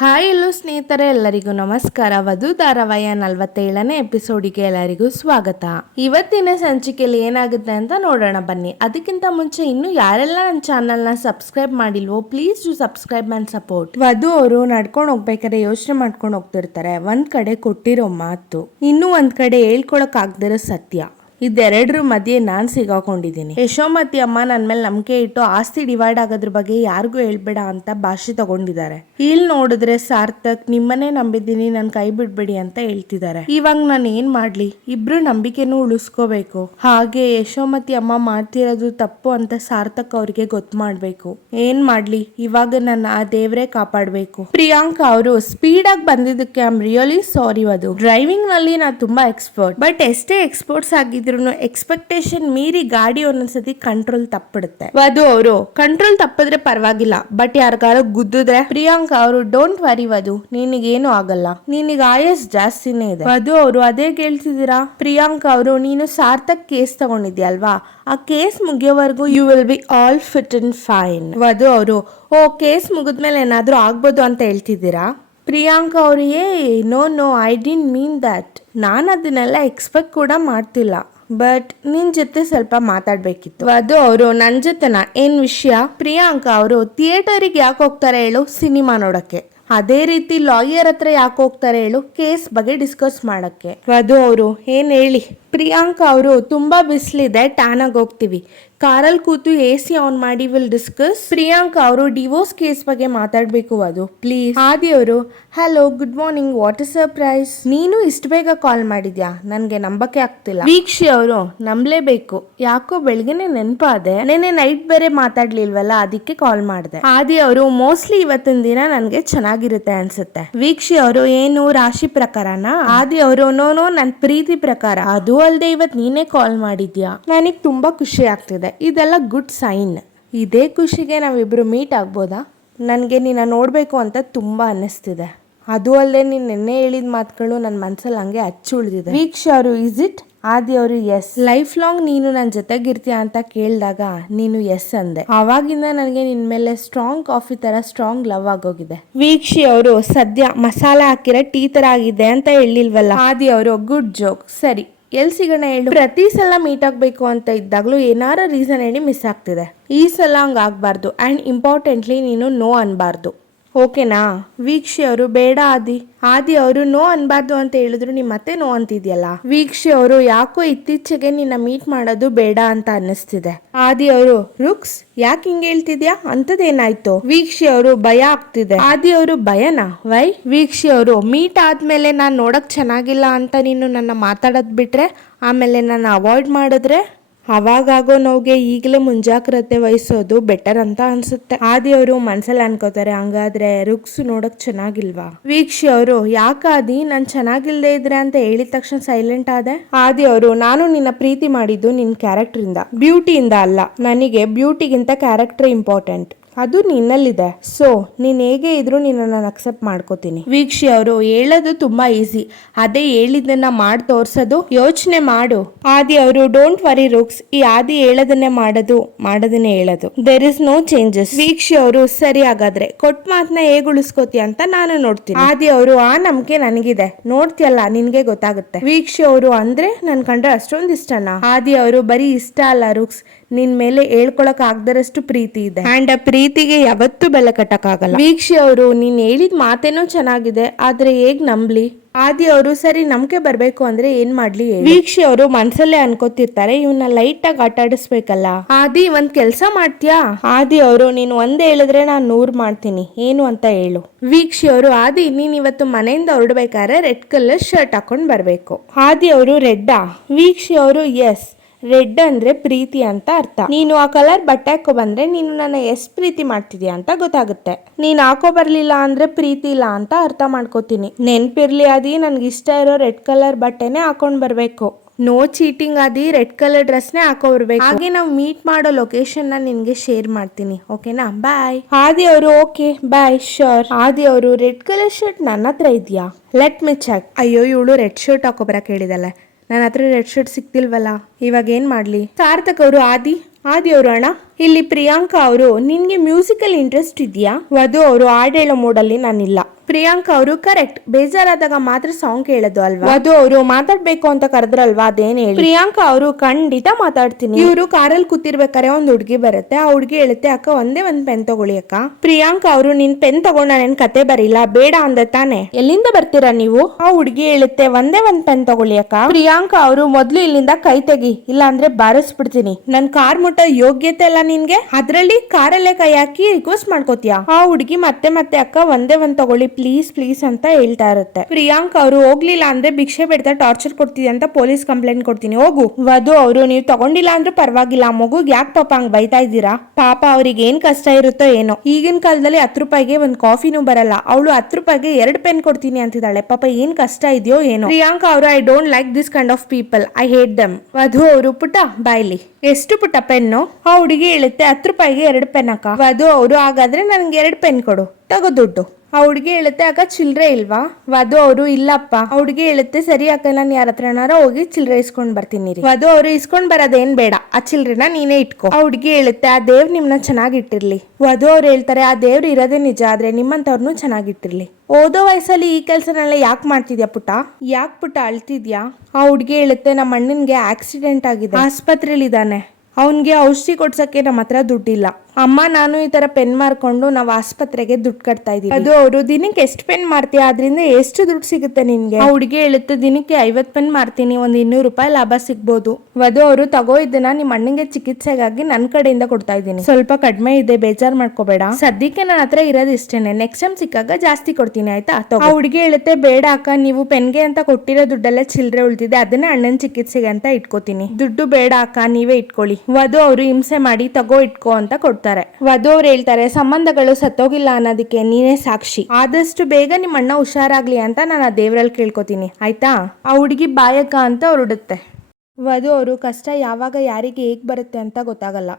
Hi ಎಲ್ಲೋ ಸ್ನೇಹಿತರೆ, ಎಲ್ಲರಿಗೂ ನಮಸ್ಕಾರ. ವಧು ಧಾರಾವಾಹಿಯ ನಲವತ್ತೇಳನೇ ಎಪಿಸೋಡಿಗೆ ಎಲ್ಲರಿಗೂ ಸ್ವಾಗತ. ಇವತ್ತಿನ ಸಂಚಿಕೆಯಲ್ಲಿ ಏನಾಗುತ್ತೆ ಅಂತ ನೋಡೋಣ ಬನ್ನಿ. ಅದಕ್ಕಿಂತ ಮುಂಚೆ ಇನ್ನು ಯಾರೆಲ್ಲ ನನ್ನ ಚಾನೆಲ್ನ subscribe ಮಾಡಿಲ್ವೋ please to subscribe and support ವಧು ಅವರು ನಡ್ಕೊಂಡು ಹೋಗ್ಬೇಕಾದ್ರೆ ಯೋಚನೆ ಮಾಡ್ಕೊಂಡು ಹೋಗ್ತಿರ್ತಾರೆ. ಒಂದ್ ಕಡೆ ಕೊಟ್ಟಿರೋ ಮಾತು, ಇನ್ನೂ ಒಂದ್ ಕಡೆ ಹೇಳ್ಕೊಳಕ್ ಆಗದಿರೋ ಸತ್ಯ. ಇದೆರಡರ ಮಧ್ಯೆ ನಾನ್ ಸಿಗಾಕೊಂಡಿದ್ದೀನಿ. ಯಶೋಮತಿ ಅಮ್ಮ ನನ್ನ ಮೇಲೆ ನಂಬಿಕೆ ಇಟ್ಟು ಆಸ್ತಿ ಡಿವೈಡ್ ಆಗೋದ್ರ ಬಗ್ಗೆ ಯಾರಿಗೂ ಹೇಳ್ಬೇಡ ಅಂತ ಭಾಷೆ ತಗೊಂಡಿದ್ದಾರೆ. ಇಲ್ಲಿ ನೋಡಿದ್ರೆ ಸಾರ್ಥಕ್, ನಿಮ್ಮನ್ನೇ ನಂಬಿದ್ದೀನಿ, ನನ್ ಕೈ ಬಿಡ್ಬೇಡಿ ಅಂತ ಹೇಳ್ತಿದ್ದಾರೆ. ಇವಾಗ ನಾನು ಏನ್ ಮಾಡ್ಲಿ? ಇಬ್ರು ನಂಬಿಕೆನೂ ಉಳಿಸ್ಕೋಬೇಕು. ಹಾಗೆ ಯಶೋಮತಿ ಅಮ್ಮ ಮಾಡ್ತಿರೋದು ತಪ್ಪು ಅಂತ ಸಾರ್ಥಕ್ ಅವ್ರಿಗೆ ಗೊತ್ತು ಮಾಡ್ಬೇಕು. ಏನ್ ಮಾಡ್ಲಿ? ಇವಾಗ ನನ್ನ ಆ ದೇವರೇ ಕಾಪಾಡ್ಬೇಕು. ಪ್ರಿಯಾಂಕಾ ಅವರು ಸ್ಪೀಡ್ ಆಗಿ ಬಂದಿದ್ದಕ್ಕೆ ಐ ಆಮ್ ರಿಯಲಿ ಸಾರಿ ಅದು ಡ್ರೈವಿಂಗ್ನಲ್ಲಿ ನಾನು ತುಂಬಾ ಎಕ್ಸ್ಪರ್ಟ್ ಬಟ್ ಎಷ್ಟೇ ಎಕ್ಸ್ಪರ್ಟ್ಸ್ ಆಗಿದ್ರು ಎಕ್ಸ್ಪೆಕ್ಟೇಷನ್ ಮೀರಿ ಗಾಡಿ ಒಂದೊಂದ್ಸತಿ ಕಂಟ್ರೋಲ್ ತಪ್ಪಿಡುತ್ತೆ. ವಧು ಅವರು ಕಂಟ್ರೋಲ್ ತಪ್ಪಿದ್ರೆ ಪರವಾಗಿಲ್ಲ ಬಟ್ ಯಾರಿಗಾರು ಗುದ್ದಿದ್ರೆ ಪ್ರಿಯಾಂಕಾ ಅವರು ಡೋಂಟ್ ವರಿ ವಧು ನಿನಗೇನು ಆಗಲ್ಲ ನಿನಗೆ ಆಯಸ್ ಜಾಸ್ತಿನೇ ಇದೆ. ವಧು ಅವರು ಅದೇ ಕೇಳ್ತಿದ್ದೀರಾ? ಪ್ರಿಯಾಂಕಾ ಅವರು ನೀನು ಸಾರ್ಥಕ್ ಕೇಸ್ ತಗೊಂಡಿದ್ಯಲ್ವಾ ಆ case ಮುಗಿಯೋವರೆಗೂ you will be all fit and fine ವಧು ಅವರು ಓ ಕೇಸ್ ಮುಗಿದ್ಮೇಲೆ ಏನಾದರೂ ಆಗ್ಬೋದು ಅಂತ ಹೇಳ್ತಿದ್ದೀರಾ? ಪ್ರಿಯಾಂಕಾ ಅವರು ಏ no no I didn't mean that ನಾನು ಅದನ್ನೆಲ್ಲ ಎಕ್ಸ್ಪೆಕ್ಟ್ ಕೂಡ ಮಾಡ್ತಿಲ್ಲ. ಬಟ್ ನಿನ್ ಜೊತೆ ಸ್ವಲ್ಪ ಮಾತಾಡ್ಬೇಕಿತ್ತು. ಅದು ಅವರು ನನ್ ಜೊತೆನ? ಏನ್ ವಿಷಯ? ಪ್ರಿಯಾಂಕಾ ಅವರು ಥಿಯೇಟರಿಗೆ ಯಾಕೆ ಹೋಗ್ತಾರೆ ಹೇಳು ಸಿನಿಮಾ ನೋಡಕ್ಕೆ. ಅದೇ ರೀತಿ ಲಾಯರ್ ಹತ್ರ ಯಾಕೆ ಹೋಗ್ತಾರೆ ಹೇಳು ಕೇಸ್ ಬಗ್ಗೆ ಡಿಸ್ಕಸ್ ಮಾಡಕ್ಕೆ. ಅದು ಅವರು, ಏನ್ ಹೇಳಿ? ಪ್ರಿಯಾಂಕಾ ಅವರು ತುಂಬಾ ಬಿಸಿಲಿದೆ ಟ್ಯಾನ್ ಆಗಿ ಹೋಗ್ತೀವಿ. ಕಾರಲ್ಲಿ ಕೂತು ಎ ಸಿ ಆನ್ ಮಾಡಿ ವಿಲ್ ಡಿಸ್ಕಸ್ ಪ್ರಿಯಾಂಕಾ ಅವರು ಡಿವೋರ್ಸ್ ಕೇಸ್ ಬಗ್ಗೆ ಮಾತಾಡಬೇಕು ಅದು. ಪ್ಲೀಸ್ ಆದಿ ಅವರು hello good morning what is surprise ನೀನು ಇಷ್ಟು ಬೇಗ ಕಾಲ್ ಮಾಡಿದ್ಯಾ? ನನಗೆ ನಂಬಕ್ಕೆ ಆಗ್ತಿಲ್ಲ. ವೀಕ್ಷಿ ಅವರು ನಂಬಲೇಬೇಕು. ಯಾಕೋ ಬೆಳಗ್ಗೆನೆ ನೆನಪಾದೆ. ನೆನೆ ನೈಟ್ ಬೇರೆ ಮಾತಾಡ್ಲಿಲ್ವಲ್ಲ ಅದಕ್ಕೆ ಕಾಲ್ ಮಾಡಿದೆ. ಆದಿ ಅವರು ಮೋಸ್ಟ್ಲಿ ಇವತ್ತಿನ ದಿನ ನನಗೆ ಚೆನ್ನಾಗಿರುತ್ತೆ ಅನ್ಸುತ್ತೆ. ವೀಕ್ಷಿ ಅವರು ಏನು ರಾಶಿ ಪ್ರಕಾರನಾ? ಆದಿ ಅವರು ನೋ ನೋ ನನ್ ಪ್ರೀತಿ ಪ್ರಕಾರ. ಅದು ಅಲ್ಲದೆ ಇವತ್ತು ನೀನೇ ಕಾಲ್ ಮಾಡಿದ್ಯಾ? ನನಗ್ ತುಂಬಾ ಖುಷಿ ಆಗ್ತಿದೆ. ಇದೆಲ್ಲ ಗುಡ್ ಸೈನ್ ಇದೇ ಖುಷಿಗೆ ನಾವಿಬ್ಬರು ಮೀಟ್ ಆಗ್ಬೋದಾ? ನನಗೆ ನಿನ್ನ ನೋಡಬೇಕು ಅಂತ ತುಂಬ ಅನ್ನಿಸ್ತಿದೆ. ಅದು ಅಲ್ಲದೆ ನೀನು ನಿನ್ನೆ ಹೇಳಿದ ಮಾತುಗಳು ನನ್ನ ಮನಸ್ಸಲ್ಲಿ ಹಂಗೆ ಅಚ್ಚು ಉಳಿದಿದೆ. ವೀಕ್ಷ ಅವರು ಇಸ್ ಇಟ್ ಆದಿ ಅವರು ಎಸ್ ಲೈಫ್ ಲಾಂಗ್ ನೀನು ನನ್ನ ಜೊತೆಗಿರ್ತೀಯ ಅಂತ ಕೇಳಿದಾಗ ನೀನು ಎಸ್ ಅಂದೆ. ಆವಾಗಿಂದ ನನಗೆ ನಿನ್ನ ಮೇಲೆ ಸ್ಟ್ರಾಂಗ್ ಕಾಫಿ ತರ ಸ್ಟ್ರಾಂಗ್ ಲವ್ ಆಗೋಗಿದೆ. ವೀಕ್ಷಿ ಅವರು ಸದ್ಯ ಮಸಾಲ ಹಾಕಿರೋ ಟೀ ತರ ಆಗಿದೆ ಅಂತ ಹೇಳಿಲ್ವಲ್ಲ? ಆದಿ ಅವರು ಗುಡ್ ಜೋಕ್ ಸರಿ. ಎಲ್ ಸಿಗೋಣ ಹೇಳು? ಪ್ರತಿ ಸಲ ಮೀಟ್ ಆಗಬೇಕು ಅಂತ ಇದ್ದಾಗಲೂ ಏನಾರ ರೀಸನ್ ಹೇಳಿ ಮಿಸ್ ಆಗ್ತಿದೆ. ಈ ಸಲ ಹಂಗೆ ಆಗಬಾರ್ದು. ಆ್ಯಂಡ್ ಇಂಪಾರ್ಟೆಂಟ್ಲಿ ನೀನು ನೋ ಅನ್ಬಾರ್ದು. ಓಕೆನಾ? ವೀಕ್ಷಿ ಅವರು ಬೇಡ ಆದಿ. ಆದಿ ಅವರು, ನೋ ಅನ್ಬಾರ್ದು ಅಂತ ಹೇಳಿದ್ರು ನೀ ಮತ್ತೆ ನೋ ಅಂತಿದ್ಯಲ್ಲ? ವೀಕ್ಷಿ ಅವರು ಯಾಕೋ ಇತ್ತೀಚೆಗೆ ನಿನ್ನ ಮೀಟ್ ಮಾಡೋದು ಬೇಡ ಅಂತ ಅನ್ನಿಸ್ತಿದೆ. ಆದಿ ಅವರು, ರುಕ್ಸ್, ಯಾಕೆ ಹಿಂಗ್ ಹೇಳ್ತಿದ್ಯಾ? ಅಂತದೇನಾಯ್ತು ವೀಕ್ಷಿ ಅವರು ಭಯ ಆಗ್ತಿದೆ. ಆದಿ ಅವರು, ಭಯನಾ? ವೈ? ವೀಕ್ಷಿ ಅವರು ಮೀಟ್ ಆದ್ಮೇಲೆ ನಾನು ನೋಡಕ್ ಚೆನ್ನಾಗಿಲ್ಲ ಅಂತ ನೀನು ನನ್ನ ಮಾತಾಡೋದ್ ಬಿಟ್ರೆ, ಆಮೇಲೆ ನನ್ನ ಅವಾಯ್ಡ್ ಮಾಡಿದ್ರೆ? ಅವಾಗಾಗೋ ನೋವಿಗೆ ಈಗಲೇ ಮುಂಜಾಗ್ರತೆ ವಹಿಸೋದು ಬೆಟರ್ ಅಂತ ಅನ್ಸುತ್ತೆ. ಆದಿ ಅವರು ಮನ್ಸಲ್ಲಿ ಅನ್ಕೋತಾರೆ, ಹಂಗಾದ್ರೆ ರುಕ್ಸ್ ನೋಡಕ್ ಚೆನ್ನಾಗಿಲ್ವಾ? ವೀಕ್ಷಿ ಅವರು ಯಾಕಾದಿ ನಾನ್ ಚೆನ್ನಾಗಿಲ್ದೇ ಇದ್ರೆ ಅಂತ ಹೇಳಿದ ತಕ್ಷಣ ಸೈಲೆಂಟ್ ಆದೆ? ಆದಿ ಅವರು, ನಾನು ನಿನ್ನ ಪ್ರೀತಿ ಮಾಡಿದ್ದು ನಿನ್ ಕ್ಯಾರೆಕ್ಟರ್ ಇಂದ. ಬ್ಯೂಟಿಯಿಂದ ಅಲ್ಲ, ನನಗೆ ಬ್ಯೂಟಿಗಿಂತ ಕ್ಯಾರೆಕ್ಟರ್ ಇಂಪಾರ್ಟೆಂಟ್ ಅದು ನಿನ್ನಲ್ಲಿದೆ. ಸೊ, ನೀನು ಹೇಗೆ ಇದ್ರು ನಿನ್ನನ್ನು ಅಕ್ಸೆಪ್ಟ್ ಮಾಡ್ಕೋತೀನಿ. ವೀಕ್ಷಿ ಅವರು, ಹೇಳೋದು ತುಂಬಾ ಈಸಿ ಅದೇ ಹೇಳಿದ್ದನ್ನ ಮಾಡಿ ತೋರ್ಸೋದು. ಯೋಚನೆ ಮಾಡು. ಆದಿ ಅವರು ಡೋಂಟ್ ವರಿ ರುಕ್ಸ್ ಈ ಆದಿ ಹೇಳೋದನ್ನೇ ಮಾಡೋದು, ಮಾಡೋದನ್ನೇ ಹೇಳೋದು. There is no changes Veekshi ಅವರು, ಸರಿ ಹಾಗಾದ್ರೆ, ಕೊಟ್ಟ ಮಾತನ್ನ ಹೇಗೆ ಉಳಿಸ್ಕೋತಿ ಅಂತ ನಾನು ನೋಡ್ತೀನಿ. ಆದಿ ಅವರು, ಆ ನಂಬಿಕೆ ನನಗಿದೆ. ನೋಡ್ತಿಯಲ್ಲ, ನಿನ್ಗೆ ಗೊತ್ತಾಗುತ್ತೆ. ವೀಕ್ಷಿ ಅವರು, ಅಂದ್ರೆ ನನ್ ಕಂಡ್ರೆ ಅಷ್ಟೊಂದು ಇಷ್ಟನಾ? ಆದಿ ಅವರು, ಬರೀ ಇಷ್ಟ ಅಲ್ಲ ರುಕ್ಸ್ ನಿನ್ ಮೇಲೆ ಹೇಳ್ಕೊಳಕ್ ಆಗದರಷ್ಟು ಪ್ರೀತಿ ಇದೆ. ಅಂಡ್ ಆ ಪ್ರೀತಿಗೆ ಯಾವತ್ತೂ ಬೆಲೆ ಕಟ್ಟಕ್ಕಾಗಲ್ಲ ವೀಕ್ಷಿ ಅವರು ನೀನ್ ಹೇಳಿದ ಮಾತೇನೋ ಚೆನ್ನಾಗಿದೆ ಆದ್ರೆ ಹೇಗ್ ನಂಬ್ಲಿ? ಆದಿ ಅವರು ಸರಿ ನಂಬಿಕೆ ಬರ್ಬೇಕು ಅಂದ್ರೆ ಏನ್ ಮಾಡ್ಲಿ? ವೀಕ್ಷಿ ಅವರು ಮನ್ಸಲ್ಲೇ ಅನ್ಕೋತಿರ್ತಾರೆ ಇವನ್ನ ಲೈಟ್ ಆಗಿ ಆಟ ಆಡಿಸ್ಬೇಕಲ್ಲ. ಆದಿ ಒಂದ್ ಕೆಲ್ಸ ಮಾಡ್ತೀಯಾ? ಆದಿ ಅವರು ನೀನ್ ಒಂದ್ ಹೇಳಿದ್ರೆ ನಾನ್ ನೂರ್ ಮಾಡ್ತೀನಿ ಏನು ಅಂತ ಹೇಳು. ವೀಕ್ಷಿ ಅವರು ಆದಿ ನೀನ್ ಇವತ್ತು ಮನೆಯಿಂದ ಹೊರಡ್ಬೇಕಾದ್ರೆ ರೆಡ್ ಕಲರ್ ಶರ್ಟ್ ಹಾಕೊಂಡ್ ಬರ್ಬೇಕು. ಆದಿ ಅವರು ರೆಡ್ಡಾ? ವೀಕ್ಷಿ ಅವರು ಎಸ್ ರೆಡ್ ಅಂದ್ರೆ ಪ್ರೀತಿ ಅಂತ ಅರ್ಥ. ನೀನು ಆ ಕಲರ್ ಬಟ್ಟೆ ಹಾಕೋ ಬಂದ್ರೆ ನೀನು ನನ್ನ ಎಷ್ಟ್ ಪ್ರೀತಿ ಮಾಡ್ತಿದ್ಯಾ ಅಂತ ಗೊತ್ತಾಗುತ್ತೆ. ನೀನ್ ಹಾಕೋ ಬರಲಿಲ್ಲ ಅಂದ್ರೆ ಪ್ರೀತಿ ಇಲ್ಲ ಅಂತ ಅರ್ಥ ಮಾಡ್ಕೋತೀನಿ. ನೆನ್ಪಿರ್ಲಿ ಅದಿ ನನಗೆ ಇಷ್ಟ ಇರೋ ರೆಡ್ ಕಲರ್ ಬಟ್ಟೆನೆ ಹಾಕೊಂಡ್ ಬರ್ಬೇಕು. No cheating Aadi, red colour ಡ್ರೆಸ್ನೇ ಹಾಕೋ ಬರ್ಬೇಕು. ಹಾಗೆ ನಾವು ಮೀಟ್ ಮಾಡೋ ಲೊಕೇಶನ್ನ ನಿನ್ಗೆ ಶೇರ್ ಮಾಡ್ತೀನಿ. ಓಕೆನಾ? ಬಾಯ್. ಆದಿ ಅವರು, ಓಕೆ. ಬಾಯ್ ಶೋರ್ ಆದಿ ಅವರು, ರೆಡ್ ಕಲರ್ ಶರ್ಟ್ ನನ್ನ ಹತ್ರ ಇದೆಯಾ? Let me check. ಅಯ್ಯೋ, ಇವಳು ರೆಡ್ ಶರ್ಟ್ ಹಾಕೋ ಬರಕ್ ಹೇಳಿದಲ್ಲ ನನ್ನ ಹತ್ರ ರೆಡ್ ಶರ್ಟ್ ಸಿಕ್ತಿಲ್ವಲ್ಲ ಇವಾಗ ಏನು ಮಾಡ್ಲಿ? ಸಾರ್ಥಕ್ ಅವರು ಆದಿ ಆದಿಯವರು ಅಣ್ಣ ಇಲ್ಲಿ ಪ್ರಿಯಾಂಕಾ ಅವರು, ನಿನ್ಗೆ ಮ್ಯೂಸಿಕಲ್ ಇಂಟ್ರೆಸ್ಟ್ ಇದೆಯಾ? ವಧು ಅವರು ಹಾಡು ಹೇಳೋ ಮೂಡಲ್ಲಿ ನಾನಿಲ್ಲ. ಪ್ರಿಯಾಂಕಾ ಅವರು, ಕರೆಕ್ಟ್. ಬೇಜಾರಾದಾಗ ಮಾತ್ರ ಸಾಂಗ್ ಕೇಳೋದು ಅಲ್ವಾ? ಅದು ಅವರು ಮಾತಾಡ್ಬೇಕು ಅಂತ ಕರೆದ್ರಲ್ವಾ? ಅದೇನ್ ಹೇಳಿ. ಪ್ರಿಯಾಂಕಾ ಅವರು, ಖಂಡಿತ ಮಾತಾಡ್ತೀನಿ. ಇವರು ಕಾರಲ್ಲಿ ಕೂತಿರ್ಬೇಕಾರೆ ಒಂದ್ ಹುಡುಗಿ ಬರುತ್ತೆ. ಆ ಹುಡುಗಿ ಹೇಳುತ್ತೆ, ಅಕ್ಕ, ಒಂದೇ ಒಂದ್ ಪೆನ್ ತಗೊಳ್ಳಿ ಅಕ್ಕ. ಪ್ರಿಯಾಂಕಾ ಅವರು, ನಿನ್ ಪೆನ್ ತಗೊಂಡ ನನ್ ಕತೆ ಬರಿಲ್ಲ. ಬೇಡ ಅಂದ ತಾನೆ. ಎಲ್ಲಿಂದ ಬರ್ತೀರಾ ನೀವು? ಆ ಹುಡುಗಿ ಹೇಳುತ್ತೆ, ಒಂದೇ ಒಂದ್ ಪೆನ್ ತಗೊಳ್ಳಿ ಅಕ್ಕ. ಪ್ರಿಯಾಂಕಾ ಅವರು, ಮೊದ್ಲು ಇಲ್ಲಿಂದ ಕೈ ತೆಗಿ. ಇಲ್ಲ ಅಂದ್ರೆ ಬಾರಿಸ್ಬಿಡ್ತೀನಿ. ನನ್ ಕಾರ್ ಯೋಗ್ಯತೆ ಅಲ್ಲ ನಿನ್ಗೆ? ಅದ್ರಲ್ಲಿ ಕಾರಲ್ಲೇ ಕೈ ಹಾಕಿ ರಿಕ್ವೆಸ್ಟ್ ಮಾಡ್ಕೋತೀಯಾ? ಆ ಹುಡುಗಿ ಮತ್ತೆ ಮತ್ತೆ ಅಕ್ಕ ಒಂದೇ ಒಂದ್ ತಗೊಳ್ಳಿ ಪ್ಲೀಸ್ ಪ್ಲೀಸ್ ಅಂತ ಹೇಳ್ತಾ ಇರುತ್ತೆ. ಪ್ರಿಯಾಂಕ್ ಅವರು ಹೋಗ್ಲಿಲ್ಲ ಅಂದ್ರೆ ಭಿಕ್ಷೆ ಬಿಡ್ತಾ ಟಾರ್ಚರ್ ಕೊಡ್ತಿದೆ ಅಂತ ಪೊಲೀಸ್ ಕಂಪ್ಲೇಂಟ್ ಕೊಡ್ತೀನಿ, ಹೋಗು. ವಧು ಅವರು ನೀವು ತಗೊಂಡಿಲ್ಲ ಅಂದ್ರೆ ಪರವಾಗಿಲ್ಲ ಮಗು ಯಾಕೆ ಪಾಪ ಹಂಗ್ ಬೈತಾ ಇದ್ದೀರಾ? ಪಾಪ ಅವ್ರಿಗೆ ಏನ್ ಕಷ್ಟ ಇರುತ್ತೋ ಏನೋ. ಈಗಿನ ಕಾಲದಲ್ಲಿ ಹತ್ತು ರೂಪಾಯಿಗೆ ಒಂದ್ ಕಾಫಿನೂ ಬರಲ್ಲ. ಅವಳು ಹತ್ತು ರೂಪಾಯಿಗೆ ಎರಡು ಪೆನ್ ಕೊಡ್ತೀನಿ ಅಂತಿದ್ದಾಳೆ. ಪಾಪ ಏನ್ ಕಷ್ಟ ಇದೆಯೋ ಏನೋ. ಪ್ರಿಯಾಂಕಾ ಅವರು I don't like this kind of people I hate them ವಧು ಅವರು ಪುಟ ಬಾಯ್ಲಿ ಎಷ್ಟು ಪುಟ್ಟ ಪೆನ್ನು. ಆ ಹುಡುಗಿ ಹೇಳುತ್ತೆ, ಹತ್ತು ರೂಪಾಯಿಗೆ ಎರಡು ಪೆನ್ ಅಕ್ಕ. ವಧು ಅವರು ಹಾಗಾದ್ರೆ ನನ್ಗೆ ಎರಡು ಪೆನ್ ಕೊಡು. ತಗೋ ದುಡ್ಡು. ಆ ಹುಡುಗಿ ಹೇಳುತ್ತೆ, ಅಕ್ಕ, ಚಿಲ್ರೆ ಇಲ್ವಾ? ವಧು ಅವರು ಇಲ್ಲಪ್ಪ. ಆ ಹುಡುಗಿ ಹೇಳುತ್ತೆ, ಸರಿ ಅಕ್ಕ, ನಾನು ಯಾರ ಹತ್ರನಾರ ಹೋಗಿ ಚಿಲ್ರೆ ಇಸ್ಕೊಂಡ್ ಬರ್ತೀನಿ ರೀ. ವಧು ಅವರು ಇಸ್ಕೊಂಡ್ ಬರೋದೇನ್ ಬೇಡ. ಆ ಚಿಲ್ರೆನ ನೀನೇ ಇಟ್ಕೋ. ಆ ಹುಡುಗಿ ಹೇಳುತ್ತೆ, ಆ ದೇವ್ರು ನಿಮ್ನ ಚೆನ್ನಾಗಿಟ್ಟಿರ್ಲಿ ವಧು ಅವ್ರು ಹೇಳ್ತಾರೆ, ಆ ದೇವ್ರು ಇರೋದೇ ನಿಜ, ಆದ್ರೆ ನಿಮ್ಮಂತವ್ರನ್ನು ಚೆನ್ನಾಗಿಟ್ಟಿರ್ಲಿ ಓದೋ ವಯಸ್ಸಲ್ಲಿ ಈ ಕೆಲಸನೆಲ್ಲ ಯಾಕೆ ಮಾಡ್ತಿದ್ಯಾ ಪುಟ ಯಾಕೆ ಪುಟ್ಟ ಅಳ್ತಿದ್ಯಾ? ಆ ಹುಡುಗಿ ಹೇಳುತ್ತೆ ನಮ್ಮ ಅಣ್ಣನ್ಗೆ ಆಕ್ಸಿಡೆಂಟ್ ಆಗಿದೆ. ಆಸ್ಪತ್ರೆಯಲ್ಲಿ ಇದ್ದಾನೆ ಅವನ್ಗೆ ಔಷಧಿ ಕೊಡ್ಸೋಕ್ಕೆ ನಮ್ಮ ಹತ್ರ ದುಡ್ಡಿಲ್ಲ. ಅಮ್ಮ ನಾನು ಈ ತರ ಪೆನ್ ಮಾರ್ಕೊಂಡು ನಾವು ಆಸ್ಪತ್ರೆಗೆ ದುಡ್ಡು ಕಟ್ತಾ ಇದೀವಿ. ಅದು ಅವರು ದಿನಕ್ಕೆ ಎಷ್ಟು ಪೆನ್ ಮಾಡ್ತೀಯ ಅದರಿಂದ ಎಷ್ಟು ದುಡ್ಡು ಸಿಗುತ್ತೆ ನಿನ್ಗೆ? ಹುಡುಗಿ ಹೇಳುತ್ತೆ ದಿನಕ್ಕೆ ಐವತ್ ಪೆನ್ ಮಾರ್ತೀನಿ ಒಂದ್ ಇನ್ನೂರು ರೂಪಾಯಿ ಲಾಭ ಸಿಗ್ಬೋದು. ವಧು ಅವರು ತಗೋ ಇದನ್ನ ನಿಮ್ಮ ಅಣ್ಣಿಗೆ ಚಿಕಿತ್ಸೆಗಾಗಿ ನನ್ ಕಡೆಯಿಂದ ಕೊಡ್ತಾ ಇದ್ದೀನಿ. ಸ್ವಲ್ಪ ಕಡಿಮೆ ಇದೆ ಬೇಜಾರ್ ಮಾಡ್ಕೋಬೇಡ. ಸದ್ಯಕ್ಕೆ ನನ್ನ ಹತ್ರ ಇರೋದು ಇಷ್ಟೇನೆ. ನೆಕ್ಸ್ಟ್ ಟೈಮ್ ಸಿಕ್ಕಾಗ ಜಾಸ್ತಿ ಕೊಡ್ತೀನಿ ಆಯ್ತಾ. ಆ ಹುಡುಗಿ ಹೇಳುತ್ತೆ ಬೇಡ ಅಕ್ಕ ನೀವು ಪೆನ್ಗೆ ಅಂತ ಕೊಟ್ಟಿರೋ ದುಡ್ಡೆಲ್ಲ ಚಿಲ್ಲರೆ ಉಳ್ದಿದೆ. ಅದನ್ನೇ ಅಣ್ಣನ ಚಿಕಿತ್ಸೆಗೆ ಅಂತ ಇಟ್ಕೋತೀನಿ. ದುಡ್ಡು ಬೇಡ ಅಕ್ಕ ನೀವೇ ಇಟ್ಕೊಳ್ಳಿ. ವಧು ಅವರು ಹಿಂಸೆ ಮಾಡಿ ತಗೋ ಇಟ್ಕೋ ಅಂತ ಕೊಡ್ತಾರೆ ವಧು ಅವ್ರು ಹೇಳ್ತಾರೆ ಸಂಬಂಧಗಳು ಸತ್ತೋಗಿಲ್ಲ ಅನ್ನೋದಕ್ಕೆ ನೀನೇ ಸಾಕ್ಷಿ. ಆದಷ್ಟು ಬೇಗ ನಿಮ್ಮ ಅಣ್ಣ ಹುಷಾರಾಗ್ಲಿ ಅಂತ ನಾನು ಆ ದೇವರಲ್ಲಿ ಕೇಳ್ಕೊತೀನಿ. ಆಯ್ತಾ? ಆ ಹುಡುಗಿ ಬಾಯಕ ಅಂತ ಹೊರಡುತ್ತೆ. ವಧು ಅವರು ಕಷ್ಟ ಯಾವಾಗ ಯಾರಿಗೆ ಹೇಗ್ ಬರುತ್ತೆ ಅಂತ ಗೊತ್ತಾಗಲ್ಲ.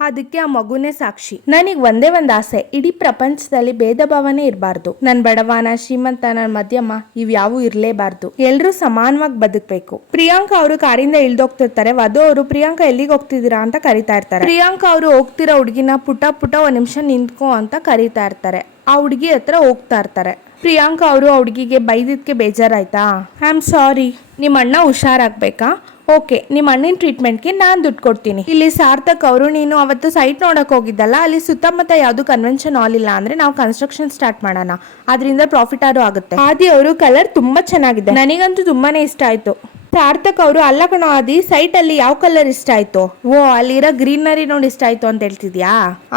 ಅದಕ್ಕೆ ಆ ಮಗುನೇ ಸಾಕ್ಷಿ. ನನಗೆ ಒಂದೇ ಒಂದು ಆಸೆ, ಇಡೀ ಪ್ರಪಂಚದಲ್ಲಿ ಭೇದ ಭಾವನೆ ಇರಬಾರ್ದು. ನನ್ನ ಬಡವನ ಶ್ರೀಮಂತ ನನ್ನ ಮಧ್ಯಮ ಇವ್ಯಾವೂ ಇರಲೇಬಾರ್ದು. ಎಲ್ಲರೂ ಸಮಾನವಾಗಿ ಬದುಕಬೇಕು. ಪ್ರಿಯಾಂಕಾ ಅವರು ಕಾರಿಂದ ಇಳ್ದೋಗ್ತಿರ್ತಾರೆ, ವಧು ಅವರು, ಪ್ರಿಯಾಂಕಾ ಎಲ್ಲಿಗೆ ಹೋಗ್ತಿದ್ದೀರಾ? ಅಂತ ಕರಿತಾ ಇರ್ತಾರೆ. ಪ್ರಿಯಾಂಕಾ ಅವರು ಹೋಗ್ತಿರೋ ಹುಡುಗಿನ ಪುಟ ಪುಟ ಒಂದ್ ನಿಮಿಷ ನಿಂತ್ಕೋ ಅಂತ ಕರಿತಾ ಇರ್ತಾರೆ. ಆ ಹುಡುಗಿ ಹತ್ರ ಹೋಗ್ತಾ ಇರ್ತಾರೆ. ಪ್ರಿಯಾಂಕಾ ಅವರು ಆ ಹುಡುಗಿಗೆ, ಬೈದಿದ್ಕೆ ಬೇಜಾರಾಯ್ತಾ? I am sorry. ನಿಮ್ಮ ಅಣ್ಣ ಹುಷಾರಾಗ್ಬೇಕಾ? ಓಕೆ, ನಿಮ್ಮ ಅಣ್ಣಿನ ಟ್ರೀಟ್ಮೆಂಟ್ಗೆ ನಾನು ದುಡ್ಡು ಕೊಡ್ತೀನಿ. ಇಲ್ಲಿ ಸಾರ್ಥಕ್ ಅವರು, ನೀನು ಅವತ್ತು ಸೈಟ್ ನೋಡಕ್ ಹೋಗಿದ್ದಲ್ಲ, ಅಲ್ಲಿ ಸುತ್ತಮುತ್ತ ಯಾವುದು ಕನ್ವೆನ್ಷನ್ ಹಾಲ್ ಇಲ್ಲ ಅಂದ್ರೆ ನಾವು ಕನ್ಸ್ಟ್ರಕ್ಷನ್ ಸ್ಟಾರ್ಟ್ ಮಾಡೋಣ. ಅದರಿಂದ ಪ್ರಾಫಿಟ್ ಆದ್ರೂ ಆಗುತ್ತೆ. ಆದಿ ಅವರು ಕಲರ್ ತುಂಬಾ ಚೆನ್ನಾಗಿದೆ. ನನಗಂತೂ ತುಂಬಾನೇ ಇಷ್ಟ ಆಯ್ತು. ಸಾರ್ಥಕ್ ಅವರು ಅಲ್ಲ ಕಣೋ ಆದಿ ಸೈಟ್ ಅಲ್ಲಿ ಯಾವ ಕಲರ್ ಇಷ್ಟ ಆಯ್ತು? ಓ, ಅಲ್ಲಿರೋ ಗ್ರೀನರಿ ನೋಡಿ ಇಷ್ಟ ಆಯ್ತು ಅಂತ ಹೇಳ್ತಿದ್ಯಾ?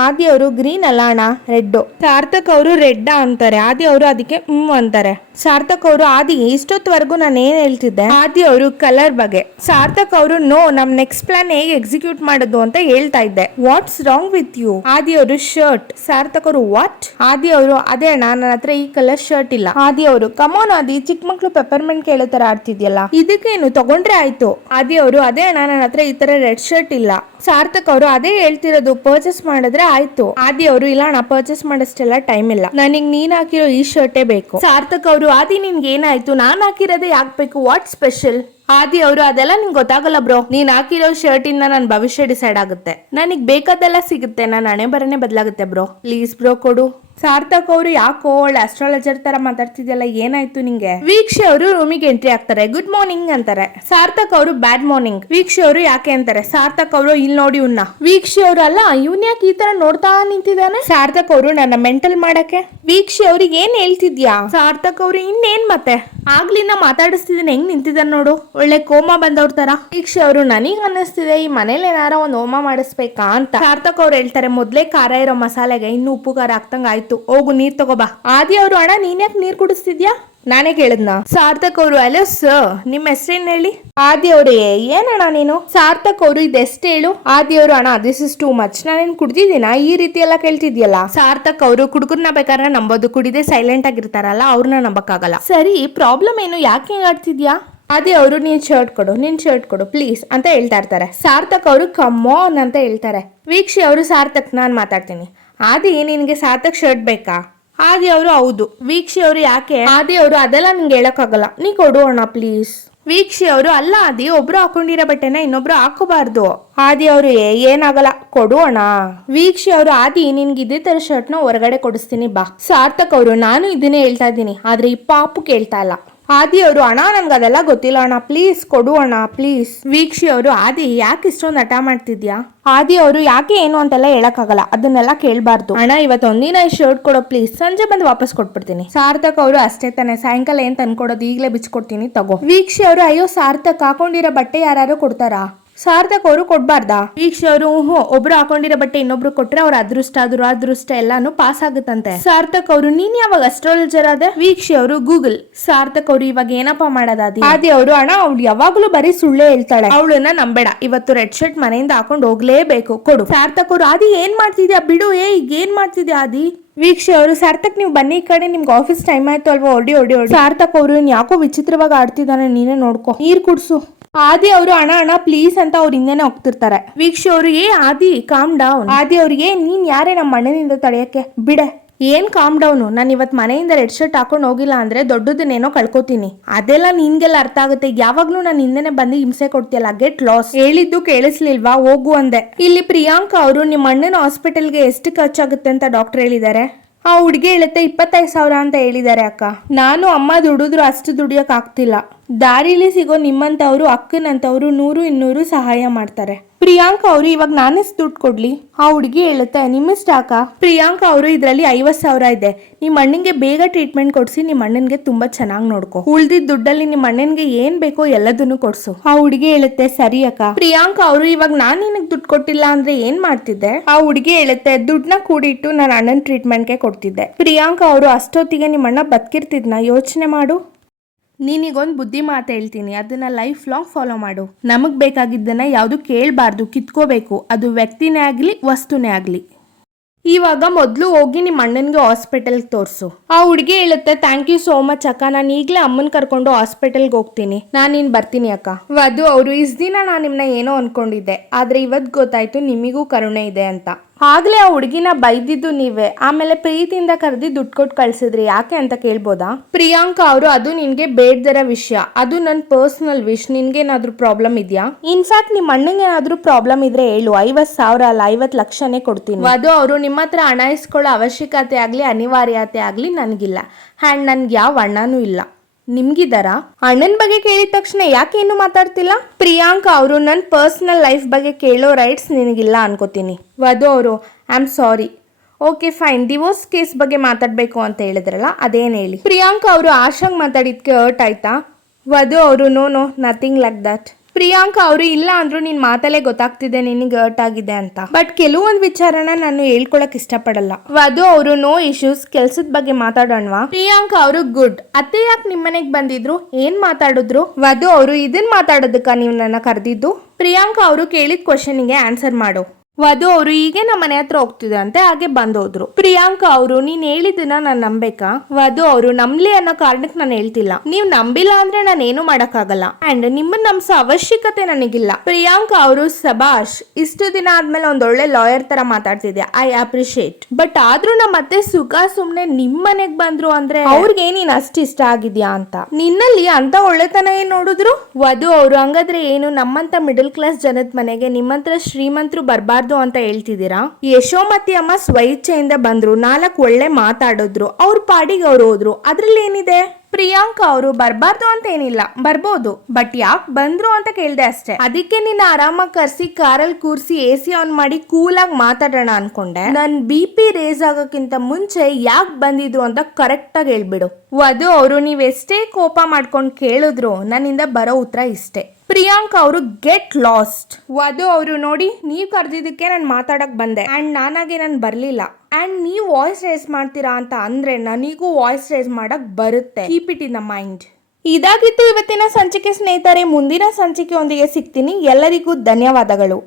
ಆದಿ ಅವರು ಗ್ರೀನ್ ಅಲ್ಲ ಅಣ್ಣ ರೆಡ್ ಸಾರ್ಥಕ್ ಅವರು ರೆಡ್ ಅಂತಾರೆ, ಆದಿ ಅವರು ಅದಕ್ಕೆ ಹ್ಮ್ ಅಂತಾರೆ. ಸಾರ್ಥಕ್ ಅವರು ಆದಿ, ಇಷ್ಟೊತ್ತವರೆಗೂ ನಾನು ಏನ್ ಹೇಳ್ತಿದ್ದೆ? ಆದಿ ಅವರು ಕಲರ್ ಬಗ್ಗೆ. ಸಾರ್ಥಕ್ ಅವರು ನೋ, ನಮ್ ನೆಕ್ಸ್ಟ್ ಪ್ಲಾನ್ ಹೇಗೆ ಎಕ್ಸಿಕ್ಯೂಟ್ ಮಾಡೋದು ಅಂತ ಹೇಳ್ತಾ ಇದ್ದೆ. ವಾಟ್ಸ್ ರಾಂಗ್ ವಿತ್ ಯು ಆದಿ ಅವರು ಶರ್ಟ್ ಸಾರ್ಥಕ್ ಅವರು ವಾಟ್ ಆದಿ ಅವರು, ಅದೇ ಅಣ್ಣ ನನ್ನ ಹತ್ರ ಈ ಕಲರ್ ಶರ್ಟ್ ಇಲ್ಲ. ಆದಿ ಅವರು ಕಮೋನ್ ಆದಿ ಚಿಕ್ಕ ಮಕ್ಳು ಪೆಪರ್ಮೆಂಟ್ ಕೇಳೋ ತರ ಆಡ್ತಿದ್ಯಲ್ಲ, ಇದಕ್ಕೇನು ತಗೊಂಡ್ರೆ ಆಯ್ತು. ಆದಿ ಅವರು, ಅದೇ ಅಣ್ಣ ನನ್ನ ಹತ್ರ ಈ ತರ ರೆಡ್ ಶರ್ಟ್ ಇಲ್ಲ. ಸಾರ್ಥಕ್ ಅವರು ಅದೇ ಹೇಳ್ತಿರೋದು ಪರ್ಚೇಸ್ ಮಾಡಿದ್ರೆ ಆಯ್ತು. ಆದಿ ಅವರು, ಇಲ್ಲ ಅಣ್ಣ ಪರ್ಚೇಸ್ ಮಾಡಷ್ಟೆಲ್ಲ ಟೈಮ್ ಇಲ್ಲ. ನನಗ್ ನೀನ್ ಹಾಕಿರೋ ಈ ಶರ್ಟೇ ಬೇಕು. ಸಾರ್ಥಕ್ ಅವರು, ಆದಿ ನಿನ್ಗೆ ಏನಾಯ್ತು? ನಾನ್ ಹಾಕಿರೋದೇ ಯಾಕೆ ಬೇಕು? ವಾಟ್ ಸ್ಪೆಷಲ್ ಆದಿ ಅವರು, ಅದೆಲ್ಲ ನಿಂಗೆ ಗೊತ್ತಾಗಲ್ಲ ಬ್ರೋ. ನೀನ್ ಹಾಕಿರೋ ಶರ್ಟ್ ಇಂದ ನನ್ನ ಭವಿಷ್ಯ ಡಿಸೈಡ್ ಆಗುತ್ತೆ. ನನಗ್ ಬೇಕಾದೆಲ್ಲ ಸಿಗುತ್ತೆ. ನನ್ನ ಹಣೆ ಬರನೆ ಬದಲಾಗುತ್ತೆ ಬ್ರೋ. ಪ್ಲೀಸ್ ಬ್ರೋ, ಕೊಡು. ಸಾರ್ಥಕ್ ಅವರು ಯಾಕೋ ಒಳ್ಳೆ ಅಸ್ಟ್ರಾಲಜರ್ ತರ ಮಾತಾಡ್ತಿದ್ಯಲ್ಲ, ಏನಾಯ್ತು ನಿಂಗೆ? ವೀಕ್ಷೆ ಅವರು ರೂಮಿಗೆ ಎಂಟ್ರಿ ಆಗ್ತಾರೆ. ಗುಡ್ ಮಾರ್ನಿಂಗ್ ಅಂತಾರೆ. ಸಾರ್ಥಕ್ ಅವರು ಬ್ಯಾಡ್ ಮಾರ್ನಿಂಗ್ ವೀಕ್ಷೆ ಅವರು ಯಾಕೆ ಅಂತಾರೆ? ಸಾರ್ಥಕ್ ಅವರು ಇಲ್ಲಿ ನೋಡಿ ಉನ್ನ ವೀಕ್ಷೆ ಅವರು ಅಲ್ಲ, ಇವನ್ ಯಾಕೆ ಈ ತರ ನೋಡ್ತಾ ನಿಂತಿದ್ದಾನೆ? ಸಾರ್ಥಕ್ ಅವರು ನನ್ನ ಮೆಂಟಲ್ ಮಾಡಕ್ಕೆ. ವೀಕ್ಷೆ ಅವ್ರಿಗೆ ಏನ್ ಹೇಳ್ತಿದ್ಯಾ? ಸಾರ್ಥಕ್ ಅವರು ಇನ್ನೇನ್ ಮತ್ತೆ? ಆಗ್ಲಿಂದ ಮಾತಾಡಿಸ್ತಿದ್ದೀನಿ ಹೆಂಗ್ ನಿಂತಿದ್ದಾನೆ ನೋಡು. ಒಳ್ಳೆ ಕೋಮ ಬಂದವ್ರ ತರ. ವೀಕ್ಷೆ ಅವರು ನನಗ್ ಅನ್ನಿಸ್ತಿದೆ, ಈ ಮನೇಲಿ ಏನಾರ ಒಂದ್ ಹೋಮ ಮಾಡಿಸ್ಬೇಕಾ ಅಂತ. ಸಾರ್ಥಕ್ ಅವ್ರು ಹೇಳ್ತಾರೆ, ಮೊದ್ಲೇ ಖಾರ ಇರೋ ಮಸಾಲೆಗೆ ಇನ್ನು ಉಪ್ಪು ಖಾರ ಹಾಕ್ತಂಗ ಆಯ್ತು. ಹೋಗು, ನೀರ್ ತಗೋಬಾ. ಆದಿ ಅವರು, ಅಣ್ಣ, ನೀನ್ ಯಾಕೆ ನೀರ್ ಕುಡಿಸ್ತಿದ್ಯಾ? ನಾನೇ ಕೇಳಿದ್ನ. ಸಾರ್ಥಕ್ ಅವರು ಅಲೋ ಸರ್ ನಿಮ್ಮ ಹೆಸರೇನ್ ಹೇಳಿ? ಆದಿ ಅವ್ರೆ ಏನಣ್ಣ ನೀನು? ಸಾರ್ಥಕ್ ಅವರು, ಇದೆಷ್ಟು ಹೇಳು? ಆದಿ ಅವರು, ಅಣ್ಣ ದಿಸ್ ಇಸ್ ಟೂ ಮಚ್ ನಾನೇನ್ ಕುಡ್ದಿದ್ದೀನ? ಈ ರೀತಿ ಎಲ್ಲ ಕೇಳ್ತಿದ್ಯಲ್ಲ? ಸಾರ್ಥಕ್ ಅವರು ಕುಡುಕರ್ನ ಬೇಕಾದ್ರೆ ನಂಬೋದು. ಕುಡಿದೆ ಸೈಲೆಂಟ್ ಆಗಿರ್ತಾರಲ್ಲ ಅವ್ರನ್ನ ನಂಬಕ್ಕಾಗಲ್ಲ. ಸರಿ ಪ್ರಾಬ್ಲಮ್ ಏನು? ಯಾಕೆ ಆಡ್ತಿದ್ಯಾ? ಅದೇ ಅವರು, ನೀನ್ ಶರ್ಟ್ ಕೊಡು, ನಿನ್ ಶರ್ಟ್ ಕೊಡು ಪ್ಲೀಸ್ ಅಂತ ಹೇಳ್ತಾ ಇರ್ತಾರೆ. ಸಾರ್ಥಕ್ ಅವರು ಕಮ್ಮೋನ್ ಅಂತ ಹೇಳ್ತಾರೆ. ವೀಕ್ಷಿ ಅವರು, ಸಾರ್ಥಕ್, ನಾನ್ ಮಾತಾಡ್ತೀನಿ. ಆದಿ ನಿನ್ಗೆ ಸಾರ್ಥಕ್ ಶರ್ಟ್ ಬೇಕಾ? ಆದಿ ಅವರು ಹೌದು. ವೀಕ್ಷಿ ಅವರು ಯಾಕೆ? ಆದಿ ಅವರು ಅದೆಲ್ಲ ನಿಂಗೆ ಹೇಳಕ್ಕಾಗಲ್ಲ. ನೀ ಕೊಡು ಅಣ್ಣ ಪ್ಲೀಸ್ ವೀಕ್ಷಿ ಅವರು ಅಲ್ಲ ಆದಿ, ಒಬ್ರು ಹಾಕೊಂಡಿರೋ ಬಟ್ಟೆನ ಇನ್ನೊಬ್ರು ಹಾಕೋಬಾರ್ದು ಆದಿ ಅವರು ಏನಾಗಲ್ಲ. ಕೊಡೋಣ ವೀಕ್ಷಿ ಅವರು ಆದಿ, ನಿನ್ಗೆ ಇದೇ ತರ ಶರ್ಟ್ನ ಹೊರಗಡೆ ಕೊಡಿಸ್ತೀನಿ ಬಾ. ಸಾರ್ಥಕ್ ಅವರು, ನಾನು ಇದನ್ನೇ ಹೇಳ್ತಾ ಇದ್ದೀನಿ. ಆದ್ರೆ ಈ ಪಾಪು ಕೇಳ್ತಾ ಇಲ್ಲ. ಆದಿ ಅವರು ಅಣ್ಣ, ನನ್ಗೆ ಅದೆಲ್ಲ ಗೊತ್ತಿಲ್ಲ ಅಣ್ಣ. ಪ್ಲೀಸ್ ಕೊಡು ಅಣ್ಣ ಪ್ಲೀಸ್ ವೀಕ್ಷಿ ಅವರು ಆದಿ, ಯಾಕೆ ಇಷ್ಟೊಂದು ಹಠ ಮಾಡ್ತಿದ್ಯಾ? ಆದಿ ಅವರು ಯಾಕೆ ಏನು ಅಂತೆಲ್ಲ ಹೇಳಕ್ಕಾಗಲ್ಲ. ಅದನ್ನೆಲ್ಲ ಕೇಳಬಾರ್ದು. ಅಣ್ಣ, ಇವತ್ತು ಒಂದಿನ ಶರ್ಟ್ ಕೊಡೋ ಪ್ಲೀಸ್ ಸಂಜೆ ಬಂದು ವಾಪಸ್ ಕೊಟ್ಬಿಡ್ತೀನಿ. ಸಾರ್ಥಕ್ ಅವರು ಅಷ್ಟೇ ತಾನೆ. ಸಾಯಂಕಾಲ ಏನ್ ತಂದ್ಕೊಡೋದು? ಈಗಲೇ ಬಿಚ್ಕೊಡ್ತೀನಿ ತಗೋ. ವೀಕ್ಷಿ ಅವರು ಅಯ್ಯೋ, ಸಾರ್ಥಕ್, ಹಾಕೊಂಡಿರೋ ಬಟ್ಟೆ ಯಾರು ಕೊಡ್ತಾರಾ? ಸಾರ್ಥಕ್ ಅವರು ಕೊಡ್ಬಾರ್ದಾ? ವೀಕ್ಷ ಅವರು ಹ್ಞೂ, ಒಬ್ರು ಹಾಕೊಂಡಿರೋ ಬಟ್ಟೆ ಇನ್ನೊಬ್ರು ಕೊಟ್ರೆ ಅವ್ರ ಅದೃಷ್ಟ ಅದೃಷ್ಟ ಎಲ್ಲಾನು ಪಾಸ್ ಆಗುತ್ತಂತೆ. ಸಾರ್ಥಕ್ ಅವರು ನೀನ್ ಯಾವಾಗ ಅಸ್ಟ್ರಾಲಜರ್ ಆದ? ವೀಕ್ಷಿ ಅವರು ಗೂಗಲ್. ಸಾರ್ಥಕ್ ಅವರು ಇವಾಗ ಏನಪ್ಪಾ ಮಾಡೋದಾದಿ? ಆದಿ ಅವರು, ಅಣ್ಣ, ಅವ್ಳು ಯಾವಾಗ್ಲೂ ಬರೀ ಸುಳ್ಳೇ ಹೇಳ್ತಾಳೆ. ಅವಳನ್ನ ನಂಬೇಡ. ಇವತ್ತು ರೆಡ್ ಶರ್ಟ್ ಮನೆಯಿಂದ ಹಾಕೊಂಡು ಹೋಗ್ಲೇಬೇಕು. ಕೊಡು. ಸಾರ್ಥಕ್ ಅವರು ಆದಿ ಏನ್ ಮಾಡ್ತಿದ್ಯಾ? ಬಿಡು, ಏ, ಈಗ ಏನ್ ಮಾಡ್ತಿದ್ಯಾ, ಆದಿ? ವೀಕ್ಷಿ ಅವರು ಸಾರ್ಥಕ್, ನೀವು ಬನ್ನಿ ಈ ಕಡೆ. ನಿಮ್ಗೆ ಆಫೀಸ್ ಟೈಮ್ ಆಯ್ತು ಅಲ್ವಾ? ಹೊಡಿ ಹೊಡಿ ಹೊಡಿ ಸಾರ್ಥಕ್ ಅವರು ಯಾಕೋ ವಿಚಿತ್ರವಾಗಿ ಆಡ್ತಿದ್ದಾನೆ, ನೀನೇ ನೋಡ್ಕೊ. ನೀರ್ ಕುಡ್ಸು. ಆದಿ ಅವರು ಅಣ್ಣ ಅಣ್ಣ ಪ್ಲೀಸ್ ಅಂತ ಅವ್ರ ಹಿಂದೆನೆ ಹೋಗ್ತಿರ್ತಾರೆ ವೀಕ್ಷೆ ಅವ್ರಿಗೆ ಏ ಆದಿ ಕಾಮ್ ಡೌನ್ ಆದಿ ಅವ್ರಿಗೆ ನೀನ್ ಯಾರೇ ನಮ್ಮ ಅಣ್ಣನಿಂದ ತಡೆಯಕ್ಕೆ? ಬಿಡೆ. ಏನ್ ಕಾಮ್ ಡೌನು ನಾನು ಇವತ್ತು ಮನೆಯಿಂದ ರೆಡ್ ಶರ್ಟ್ ಹಾಕೊಂಡು ಹೋಗಿಲ್ಲ ಅಂದ್ರೆ ದೊಡ್ಡದನ್ನೇನೋ ಕಳ್ಕೊತೀನಿ. ಅದೆಲ್ಲ ನಿನ್ಗೆಲ್ಲ ಅರ್ಥ ಆಗುತ್ತೆ. ಯಾವಾಗ್ಲೂ ನಾನು ಹಿಂದೆನೆ ಬಂದು ಹಿಂಸೆ ಕೊಡ್ತೀಯಲ್ಲ? ಗೆಟ್ ಲಾಸ್ ಹೇಳಿದ್ದು ಕೇಳಿಸ್ಲಿಲ್ವಾ? ಹೋಗು ಅಂದೆ. ಇಲ್ಲಿ ಪ್ರಿಯಾಂಕಾ ಅವರು ನಿಮ್ಮ ಅಣ್ಣನ ಹಾಸ್ಪಿಟಲ್ಗೆ ಎಷ್ಟು ಖರ್ಚಾಗುತ್ತೆ? ಅಂತ ಡಾಕ್ಟರ್ ಹೇಳಿದ್ದಾರೆ. ಆ ಹುಡುಗಿ ಹೇಳುತ್ತೆ, ಇಪ್ಪತ್ತೈದು ಸಾವಿರ ಅಂತ ಹೇಳಿದ್ದಾರೆ ಅಕ್ಕ. ನಾನು ಅಮ್ಮ ದುಡಿದ್ರು ಅಷ್ಟು ದುಡಿಯೋಕ್ಕಾಗ್ತಿಲ್ಲ ದಾರಿಲಿ ಸಿಗೋ ನಿಮ್ಮಂಥವ್ರು, ಅಕ್ಕನಂಥವ್ರು ನೂರು ಇನ್ನೂರು ಸಹಾಯ ಮಾಡ್ತಾರೆ. ಪ್ರಿಯಾಂಕಾ ಅವರು ಇವಾಗ ನಾನೆಷ್ಟು ದುಡ್ಡು ಕೊಡ್ಲಿ? ಆ ಹುಡುಗಿ ಹೇಳುತ್ತೆ ನಿಮ್ಮಿಷ್ಟ ಅಕ್ಕ ಪ್ರಿಯಾಂಕಾ ಅವರು ಇದರಲ್ಲಿ ಐವತ್ ಸಾವಿರ ಇದೆ. ನಿಮ್ಮ ಅಣ್ಣನಿಗೆ ಬೇಗ ಟ್ರೀಟ್ಮೆಂಟ್ ಕೊಡ್ಸಿ ನಿಮ್ಮ ಅಣ್ಣನ್ಗೆ ತುಂಬಾ ಚೆನ್ನಾಗಿ ನೋಡ್ಕೊ. ಉಳ್ದಿದ್ ದುಡ್ಡಲ್ಲಿ ನಿಮ್ಮ ಅಣ್ಣನ್ಗೆ ಏನ್ ಬೇಕೋ ಎಲ್ಲದನ್ನು ಕೊಡ್ಸು. ಆ ಹುಡುಗಿ ಹೇಳುತ್ತೆ, ಸರಿ ಅಕ್ಕ. ಪ್ರಿಯಾಂಕ ಅವರು ಇವಾಗ ನಾನ್ ನಿನಗ್ ದುಡ್ಡು ಕೊಟ್ಟಿಲ್ಲ ಅಂದ್ರೆ ಏನ್ ಮಾಡ್ತಿದ್ದೆ? ಆ ಹುಡುಗಿ ಹೇಳುತ್ತೆ, ದುಡ್ಡನ್ನ ಕೂಡಿಟ್ಟು ನನ್ನ ಅಣ್ಣನ್ ಟ್ರೀಟ್ಮೆಂಟ್ಗೆ ಕೊಡ್ತಿದ್ದೆ. ಪ್ರಿಯಾಂಕ ಅವರು ಅಷ್ಟೊತ್ತಿಗೆ ನಿಮ್ಮ ಅಣ್ಣ ಬದುಕಿರ್ತಿದ್ನ? ಯೋಚನೆ ಮಾಡು. ನೀನೀಗೊಂದು ಬುದ್ಧಿ ಮಾತು ಹೇಳ್ತೀನಿ, ಅದನ್ನ ಲೈಫ್ ಲಾಂಗ್ ಫಾಲೋ ಮಾಡು. ನಮಗ್ ಬೇಕಾಗಿದ್ದನ್ನ ಯಾವುದು ಕೇಳಬಾರ್ದು, ಕಿತ್ಕೋಬೇಕು. ಅದು ವ್ಯಕ್ತಿನೇ ಆಗಲಿ, ವಸ್ತುನೇ ಆಗಲಿ. ಇವಾಗ ಮೊದಲು ಹೋಗಿ ನಿಮ್ಮ ಅಣ್ಣನಿಗೆ ಹಾಸ್ಪಿಟಲ್ಗೆ ತೋರಿಸು. ಆ ಹುಡುಗಿ ಹೇಳುತ್ತೆ ಥ್ಯಾಂಕ್ ಯು ಸೋ ಮಚ್ ಅಕ್ಕ, ನಾನು ಈಗಲೇ ಅಮ್ಮನ ಕರ್ಕೊಂಡು ಹಾಸ್ಪಿಟಲ್ಗೆ ಹೋಗ್ತೀನಿ. ನಾನು ನೀನು ಬರ್ತೀನಿ ಅಕ್ಕ. ಅದು ಅವರು ಇಸ್ ದಿನ ನಾನು ನಿಮ್ಮನ್ನ ಏನೋ ಅನ್ಕೊಂಡಿದ್ದೆ, ಆದರೆ ಇವತ್ತು ಗೊತ್ತಾಯಿತು ನಿಮಗೂ ಕರುಣೆ ಇದೆ ಅಂತ. ಆಗ್ಲೇ ಆ ಹುಡುಗಿನ ಬೈದಿದ್ದು ನೀವೇ. ಆಮೇಲೆ ಪ್ರೀತಿಯಿಂದ ಕರೆದಿ ದುಡ್ಡು ಕೊಟ್ಟು ಕಳ್ಸಿದ್ರಿ ಯಾಕೆ ಅಂತ ಕೇಳ್ಬೋದಾ? ಪ್ರಿಯಾಂಕಾ ಅವರು ಅದು ನಿನ್ಗೆ ಬೇಡ್ದರ ವಿಷಯ. ಅದು ನನ್ನ ಪರ್ಸನಲ್ ವಿಶ್. ನಿನ್ಗೇನಾದ್ರೂ ಪ್ರಾಬ್ಲಮ್ ಇದೆಯಾ? ಇನ್ಫ್ಯಾಕ್ಟ್ ನಿಮ್ಮ ಅಣ್ಣಂಗೆ ಏನಾದ್ರೂ ಪ್ರಾಬ್ಲಮ್ ಇದ್ರೆ ಹೇಳು. ಐವತ್ ಸಾವಿರ ಅಲ್ಲ ಐವತ್ ಲಕ್ಷನೇ ಕೊಡ್ತೀನಿ. ಅದು ಅವರು ನಿಮ್ಮ ಹತ್ರ ಹಣ ಇಸ್ಕೊಳ್ಳೋ ಅವಶ್ಯಕತೆ ಆಗ್ಲಿ ಅನಿವಾರ್ಯತೆ ಆಗ್ಲಿ ನನಗಿಲ್ಲ. ಹ್ಯಾಂಡ್ ನನ್ಗೆ ಯಾವ ಅಣ್ಣನೂ ಇಲ್ಲ. ನಿಮ್ಗಿದಾರ? ಅಣ್ಣನ ಬಗ್ಗೆ ಕೇಳಿದ ತಕ್ಷಣ ಯಾಕೆ ಏನು ಮಾತಾಡ್ತಿಲ್ಲ? ಪ್ರಿಯಾಂಕ ಅವರು ನನ್ನ ಪರ್ಸನಲ್ ಲೈಫ್ ಬಗ್ಗೆ ಕೇಳೋ ರೈಟ್ಸ್ ನಿನಗಿಲ್ಲ ಅನ್ಕೋತೀನಿ. ವಧು ಅವರು I am sorry okay fine divorce case ಬಗ್ಗೆ ಮಾತಾಡಬೇಕು ಅಂತ ಹೇಳಿದ್ರಲ್ಲ, ಅದೇನು ಹೇಳಿ? ಪ್ರಿಯಾಂಕ ಅವರು ಆಶಾಂಗ್ ಮಾತಾಡಿದ್ಕೆ ಹರ್ಟ್ ಆಯ್ತಾ? ವಧು ಅವರು no no nothing like that Priyanka ಅವರು ಇಲ್ಲ ಅಂದ್ರೂ ನಿನ್ ಮಾತಲ್ಲೇ ಗೊತ್ತಾಗ್ತಿದೆ, ನಿನಗೆ ಹರ್ಟ್ ಆಗಿದೆ ಅಂತ. ಬಟ್ ಕೆಲವೊಂದು ವಿಚಾರನ ನಾನು ಹೇಳ್ಕೊಳಕ್ ಇಷ್ಟಪಡಲ್ಲ. ವಧು ಅವರು ನೋ ಇಶ್ಯೂಸ್ ಕೆಲ್ಸದ ಬಗ್ಗೆ ಮಾತಾಡೋಣವಾ? ಪ್ರಿಯಾಂಕಾ ಅವರು ಗುಡ್ ಅತ್ತೆ ಯಾಕೆ ನಿಮ್ಮನೆಗೆ ಬಂದಿದ್ರು? ಏನ್ ಮಾತಾಡಿದ್ರು? ವಧು ಅವರು ಇದನ್ ಮಾತಾಡೋದಕ್ಕ ನೀವು ನನ್ನ ಕರೆದಿದ್ದು? ಪ್ರಿಯಾಂಕಾ ಅವರು ಕೇಳಿದ ಕ್ವಶನ್ಗೆ ಆನ್ಸರ್ ಮಾಡು. ವಧು ಅವರು ಹೀಗೆ ನಮ್ಮ ಮನೆ ಹತ್ರ ಹೋಗ್ತಿದ್ರಂತೆ, ಹಾಗೆ ಬಂದೋದ್ರು. ಪ್ರಿಯಾಂಕಾ ಅವರು, ನೀನ್ ಹೇಳಿದ್ದನ್ನ ನಾನು ನಂಬೇಕಾ? ವಧು ಅವರು, ನಂಬ್ಲಿ ಅನ್ನೋ ಕಾರಣಕ್ಕೆ ನಾನು ಹೇಳ್ತಿಲ್ಲ. ನೀವ್ ನಂಬಿಲ್ಲ ಅಂದ್ರೆ ನಾನು ಏನು ಮಾಡಕ್ಕಾಗಲ್ಲ. ಅಂಡ್ ನಿಮ್ಮನ್ನ ನಂಬಿಸೋ ಅವಶ್ಯಕತೆ ನನಗಿಲ್ಲ. ಪ್ರಿಯಾಂಕಾ ಅವರು, ಸಬಾಷ್, ಇಷ್ಟು ದಿನ ಆದ್ಮೇಲೆ ಒಳ್ಳೆ ಲಾಯರ್ ತರ ಮಾತಾಡ್ತಿದ್ಯಾ? ಐ ಅಪ್ರಿಶಿಯೇಟ್ ಬಟ್ ಆದ್ರೂ ನಮ್ಮ ಮತ್ತೆ ಸುಖ ಸುಮ್ನೆ ನಿಮ್ ಮನೆಗ್ ಬಂದ್ರು ಅಂದ್ರೆ ಅವ್ರಿಗೆ ನೀನ್ ಅಷ್ಟ್ ಇಷ್ಟ ಆಗಿದ್ಯಾ ಅಂತ? ನಿನ್ನಲ್ಲಿ ಅಂತ ಒಳ್ಳೆತನ ಏನ್ ನೋಡಿದ್ರು? ವಧು ಅವರು, ಹಂಗಾದ್ರೆ ಏನು ನಮ್ಮಂತ ಮಿಡಲ್ ಕ್ಲಾಸ್ ಜನದ ಮನೆಗೆ ನಿಮ್ಮಂತ ಶ್ರೀಮಂತರು ಬರಬಾರ್ದು ಅಂತ ಹೇಳ್ತಿದ್ದೀರಾ? ಯಶೋಮತಿ ಅಮ್ಮ ಸ್ವಇಚ್ಛೆಯಿಂದ ಬಂದ್ರು, ನಾಲ್ಕು ಒಳ್ಳೆ ಮಾತಾಡಿದ್ರು, ಅವ್ರ ಪಾಡಿಗೆ ಅವ್ರು ಹೋದ್ರು. ಅದ್ರಲ್ಲಿ ಏನಿದೆ? ಪ್ರಿಯಾಂಕಾ ಅವರು ಬರ್ಬಾರ್ದು ಅಂತ ಏನಿಲ್ಲ, ಬರ್ಬೋದು, ಬಟ್ ಯಾಕೆ ಬಂದ್ರು ಅಂತ ಕೇಳ್ದೆ ಅಷ್ಟೇ. ಅದಕ್ಕೆ ನಿನ್ನ ಆರಾಮಾಗಿ ಕರ್ಸಿ, ಕಾರಲ್ಲಿ ಕೂರಿಸಿ, ಎ ಸಿ ಆನ್ ಮಾಡಿ ಕೂಲಾಗಿ ಮಾತಾಡೋಣ ಅನ್ಕೊಂಡೆ. ನನ್ ಬಿ ಪಿ ರೇಸ್ ಆಗೋಕ್ಕಿಂತ ಮುಂಚೆ ಯಾಕೆ ಬಂದಿದ್ರು ಅಂತ ಕರೆಕ್ಟ್ ಆಗಿ ಹೇಳ್ಬಿಡು. ವಧು ಅವರು ನೀವೆಷ್ಟೇ ಕೋಪ ಮಾಡ್ಕೊಂಡು ಕೇಳಿದ್ರು, ನನ್ನಿಂದ ಬರೋ ಉತ್ತರ ಇಷ್ಟೇ. ಪ್ರಿಯಾಂಕಾ ಅವರು ಗೆಟ್ ಲಾಸ್ಟ್. ವಧು ಅವರು ನೋಡಿ ನೀವು ಕರೆದಿದ್ದಕ್ಕೆ ನಾನು ಮಾತಾಡಕ್ ಬಂದೆ. ಆ್ಯಂಡ್ ನಾನಾಗೆ ನಾನು ಬರಲಿಲ್ಲ. ಆ್ಯಂಡ್ ನೀವು ವಾಯ್ಸ್ ರೇಸ್ ಮಾಡ್ತೀರಾ ಅಂತ ಅಂದ್ರೆ ನನಗೂ ವಾಯ್ಸ್ ರೇಸ್ ಮಾಡಕ್ ಬರುತ್ತೆ. Keep it in the mind ಇದಾಗಿತ್ತು ಇವತ್ತಿನ ಸಂಚಿಕೆ ಸ್ನೇಹಿತರೆ. ಮುಂದಿನ ಸಂಚಿಕೆಯೊಂದಿಗೆ ಸಿಗ್ತೀನಿ. ಎಲ್ಲರಿಗೂ ಧನ್ಯವಾದಗಳು.